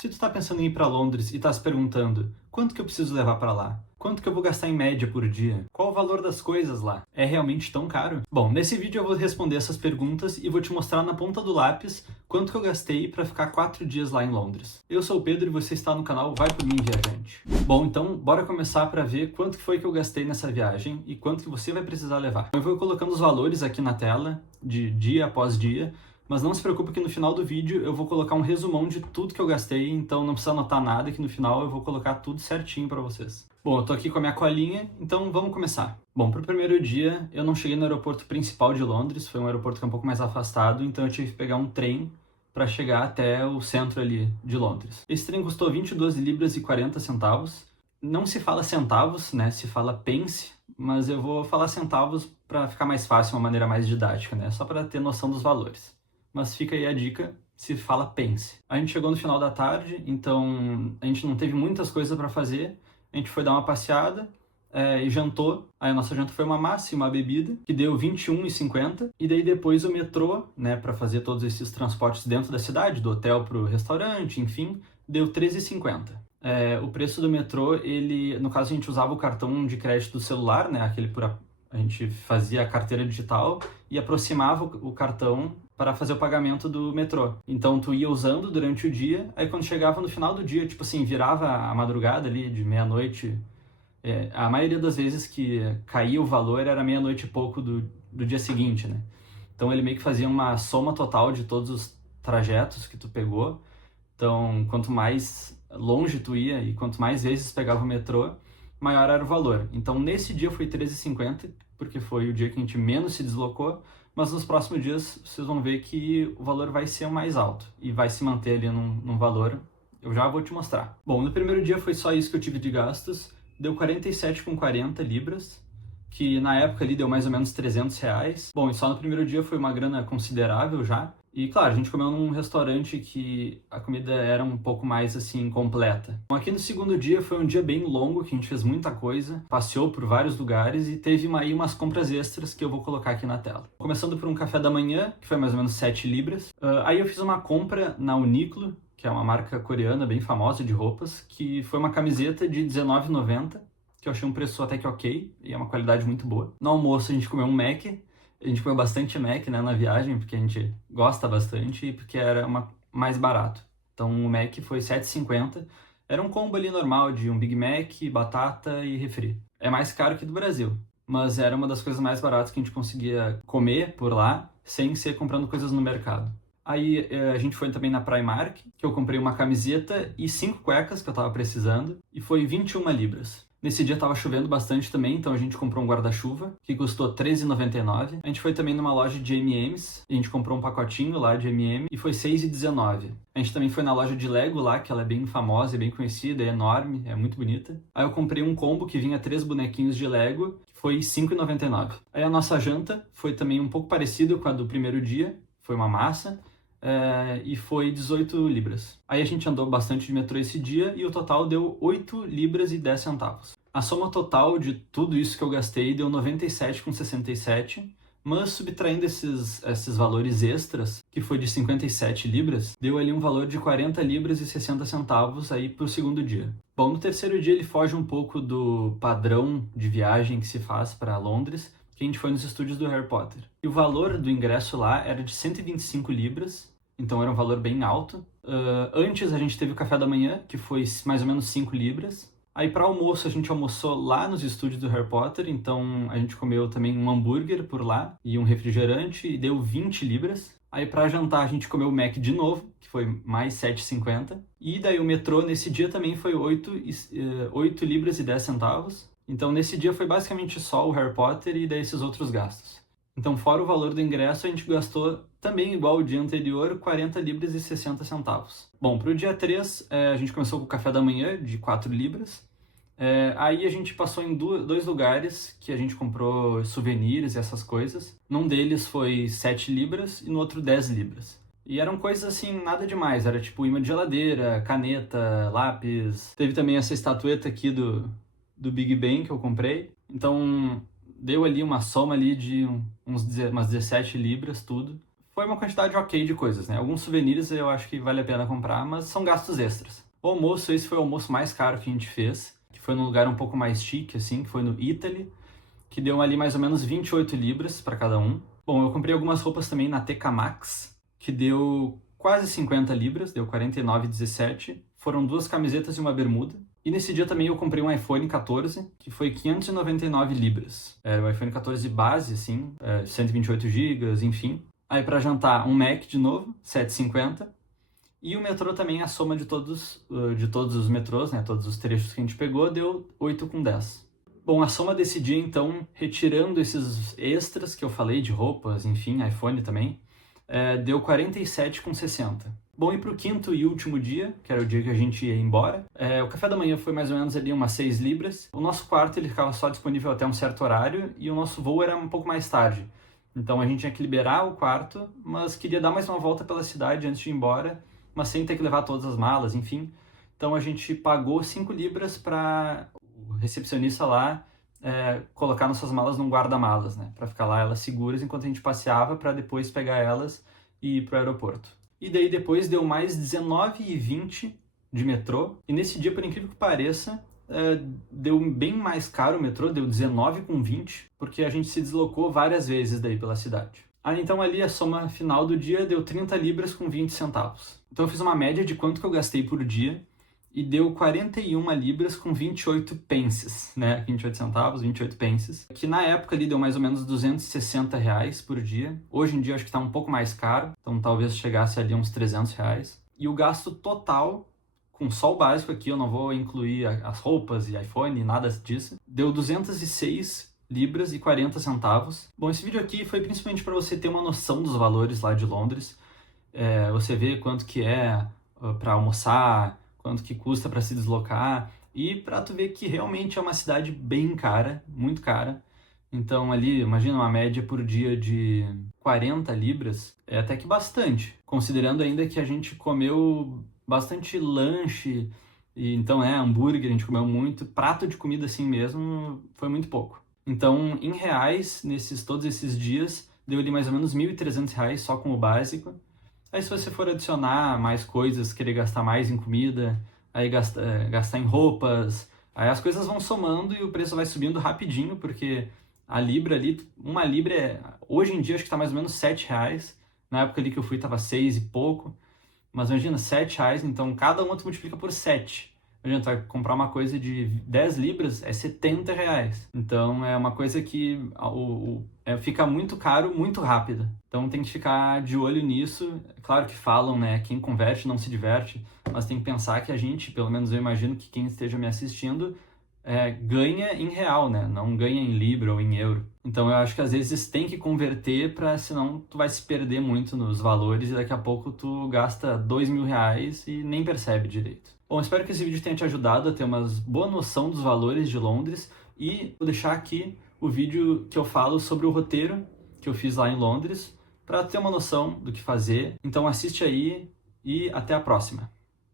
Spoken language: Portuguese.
Se tu tá pensando em ir para Londres e tá se perguntando quanto que eu preciso levar para lá? Quanto que eu vou gastar em média por dia? Qual o valor das coisas lá? É realmente tão caro? Bom, nesse vídeo eu vou responder essas perguntas e vou te mostrar na ponta do lápis quanto que eu gastei para ficar 4 dias lá em Londres. Eu sou o Pedro e você está no canal Vai Por Mim Viajante. Bom, então bora começar para ver quanto que foi que eu gastei nessa viagem e quanto que você vai precisar levar. Eu vou colocando os valores aqui na tela, de dia após dia, mas não se preocupe que no final do vídeo eu vou colocar um resumão de tudo que eu gastei, então não precisa anotar nada, que no final eu vou colocar tudo certinho para vocês. Bom, eu tô aqui com a minha colinha, então vamos começar. Bom, pro primeiro dia eu não cheguei no aeroporto principal de Londres, foi um aeroporto que é um pouco mais afastado, então eu tive que pegar um trem para chegar até o centro ali de Londres. Esse trem custou 22 libras e 40 centavos. Não se fala centavos, né? Se fala pence, mas eu vou falar centavos para ficar mais fácil, uma maneira mais didática, né? Só para ter noção dos valores. Mas fica aí a dica, se fala pence. A gente chegou no final da tarde, então a gente não teve muitas coisas para fazer. A gente foi dar uma passeada e jantou. Aí a nossa janta foi uma massa e uma bebida, que deu 21,50. E daí depois o metrô, né, para fazer todos esses transportes dentro da cidade, do hotel pro restaurante, enfim, deu 13,50. O preço do metrô, ele, no caso a gente usava o cartão de crédito do celular, né, aquele a gente fazia a carteira digital e aproximava o cartão para fazer o pagamento do metrô. Então tu ia usando durante o dia, aí quando chegava no final do dia, tipo assim, virava a madrugada ali de meia-noite, a maioria das vezes que caía o valor era meia-noite e pouco do dia seguinte, né? Então ele meio que fazia uma soma total de todos os trajetos que tu pegou. Então quanto mais longe tu ia e quanto mais vezes pegava o metrô, maior era o valor. Então nesse dia foi 13,50, porque foi o dia que a gente menos se deslocou, mas nos próximos dias vocês vão ver que o valor vai ser mais alto e vai se manter ali num valor. Eu já vou te mostrar. Bom, no primeiro dia foi só isso que eu tive de gastos, deu 47,40 libras, que na época ali deu mais ou menos 300 reais. Bom, e só no primeiro dia foi uma grana considerável já. E claro, a gente comeu num restaurante que a comida era um pouco mais assim, completa. Bom, aqui no segundo dia foi um dia bem longo, que a gente fez muita coisa, passeou por vários lugares e teve aí umas compras extras que eu vou colocar aqui na tela. Começando por um café da manhã, que foi mais ou menos 7 libras. Aí eu fiz uma compra na Uniqlo, que é uma marca coreana bem famosa de roupas, que foi uma camiseta de R$19,90, que eu achei um preço até que ok, e é uma qualidade muito boa. No almoço a gente comeu um Mac. A gente comeu bastante Mac, né, na viagem, porque a gente gosta bastante e porque era mais barato. Então o Mac foi R$7,50. Era um combo ali normal de um Big Mac, batata e refri. É mais caro que do Brasil, mas era uma das coisas mais baratas que a gente conseguia comer por lá, sem ser comprando coisas no mercado. Aí a gente foi também na Primark, que eu comprei uma camiseta e 5 cuecas que eu tava precisando, e foi 21 libras. Nesse dia tava chovendo bastante também, então a gente comprou um guarda-chuva, que custou R$13,99. A gente foi também numa loja de M&M's, a gente comprou um pacotinho lá de M&M, e foi R$6,19. A gente também foi na loja de Lego lá, que ela é bem famosa, é bem conhecida, é enorme, é muito bonita. Aí eu comprei um combo que vinha 3 bonequinhos de Lego, que foi R$5,99. Aí a nossa janta foi também um pouco parecida com a do primeiro dia, foi uma massa, e foi 18 libras. Aí a gente andou bastante de metrô esse dia e o total deu 8 libras e 10 centavos. A soma total de tudo isso que eu gastei deu 97,67, mas subtraindo esses valores extras, que foi de 57 libras, deu ali um valor de 40 libras e 60 centavos aí pro segundo dia. Bom, no terceiro dia ele foge um pouco do padrão de viagem que se faz para Londres, que a gente foi nos estúdios do Harry Potter. E o valor do ingresso lá era de 125 libras, então era um valor bem alto. Antes a gente teve o café da manhã, que foi mais ou menos 5 libras. Aí para almoço a gente almoçou lá nos estúdios do Harry Potter, então a gente comeu também um hambúrguer por lá e um refrigerante e deu 20 libras. Aí para jantar a gente comeu o Mac de novo, que foi mais 7,50. E daí o metrô nesse dia também foi 8 libras e 10 centavos. Então nesse dia foi basicamente só o Harry Potter e daí esses outros gastos. Então fora o valor do ingresso a gente gastou também igual o dia anterior, 40 libras e 60 centavos. Bom, para o dia 3 a gente começou com o café da manhã de 4 libras. Aí a gente passou em dois lugares que a gente comprou souvenirs e essas coisas. Num deles foi 7 libras e no outro 10 libras. E eram coisas assim, nada demais. Era tipo imã de geladeira, caneta, lápis. Teve também essa estatueta aqui do Big Bang que eu comprei. Então deu ali uma soma ali de umas 17 libras tudo. foi uma quantidade ok de coisas, né? Alguns souvenirs eu acho que vale a pena comprar, mas são gastos extras. O almoço, esse foi o almoço mais caro que a gente fez, que foi num lugar um pouco mais chique, assim, que foi no Italy, que deu ali mais ou menos 28 libras para cada um. Bom, eu comprei algumas roupas também na TK Maxx, que deu quase 50 libras, deu 49,17. Foram 2 camisetas e uma bermuda. E nesse dia também eu comprei um iPhone 14, que foi 599 libras. Era o iPhone 14 base, assim, 128 GB, enfim. Aí para jantar, um Mac de novo, 7,50. E o metrô também, a soma de todos os metrôs, né, todos os trechos que a gente pegou, deu 8,10. Bom, a soma desse dia, então, retirando esses extras que eu falei de roupas, enfim, iPhone também, deu 47,60. Bom, e para o quinto e último dia, que era o dia que a gente ia embora, o café da manhã foi mais ou menos ali umas 6 libras. O nosso quarto ele ficava só disponível até um certo horário e o nosso voo era um pouco mais tarde. Então a gente tinha que liberar o quarto, mas queria dar mais uma volta pela cidade antes de ir embora, mas sem ter que levar todas as malas, enfim. Então a gente pagou 5 libras para o recepcionista lá colocar nossas malas num guarda-malas, né? Para ficar lá elas seguras enquanto a gente passeava, para depois pegar elas e ir para o aeroporto. E daí depois deu mais 19,20 de metrô. E nesse dia, por incrível que pareça, deu bem mais caro o metrô, deu 19,20, porque a gente se deslocou várias vezes daí pela cidade. Então ali a soma final do dia deu 30 libras com 20 centavos. Então eu fiz uma média de quanto que eu gastei por dia e deu 41 libras com 28 pences, né? 28 centavos, 28 pences, que na época ali deu mais ou menos 260 reais por dia. Hoje em dia acho que está um pouco mais caro, então talvez chegasse ali uns 300 reais. E o gasto total, com só o básico aqui, eu não vou incluir as roupas e iPhone, nada disso, deu 206 libras e 40 centavos. Bom, esse vídeo aqui foi principalmente para você ter uma noção dos valores lá de Londres. Você vê quanto que é para almoçar, quanto que custa para se deslocar, e para tu ver que realmente é uma cidade bem cara, muito cara. Então ali, imagina uma média por dia de 40 libras, é até que bastante, considerando ainda que a gente comeu bastante lanche, e então hambúrguer, a gente comeu muito, prato de comida assim mesmo, foi muito pouco. Então, em reais, todos esses dias, deu ali mais ou menos 1.300 reais só com o básico. Aí se você for adicionar mais coisas, querer gastar mais em comida, aí gastar em roupas, aí as coisas vão somando e o preço vai subindo rapidinho, porque a libra ali, uma libra, hoje em dia acho que está mais ou menos 7 reais. Na época ali que eu fui estava 6 e pouco. Mas imagina, 7 reais, então cada uma tu multiplica por 7. Imagina, tu vai comprar uma coisa de 10 libras, é 70 reais. Então é uma coisa que fica muito caro, muito rápido. Então tem que ficar de olho nisso. É claro que falam, né, quem converte não se diverte, mas tem que pensar que a gente, pelo menos eu imagino que quem esteja me assistindo, ganha em real, né? Não ganha em libra ou em euro. Então eu acho que às vezes tem que converter, senão tu vai se perder muito nos valores e daqui a pouco tu gasta 2.000 reais e nem percebe direito. Bom, espero que esse vídeo tenha te ajudado a ter uma boa noção dos valores de Londres e vou deixar aqui o vídeo que eu falo sobre o roteiro que eu fiz lá em Londres para ter uma noção do que fazer. Então assiste aí e até a próxima.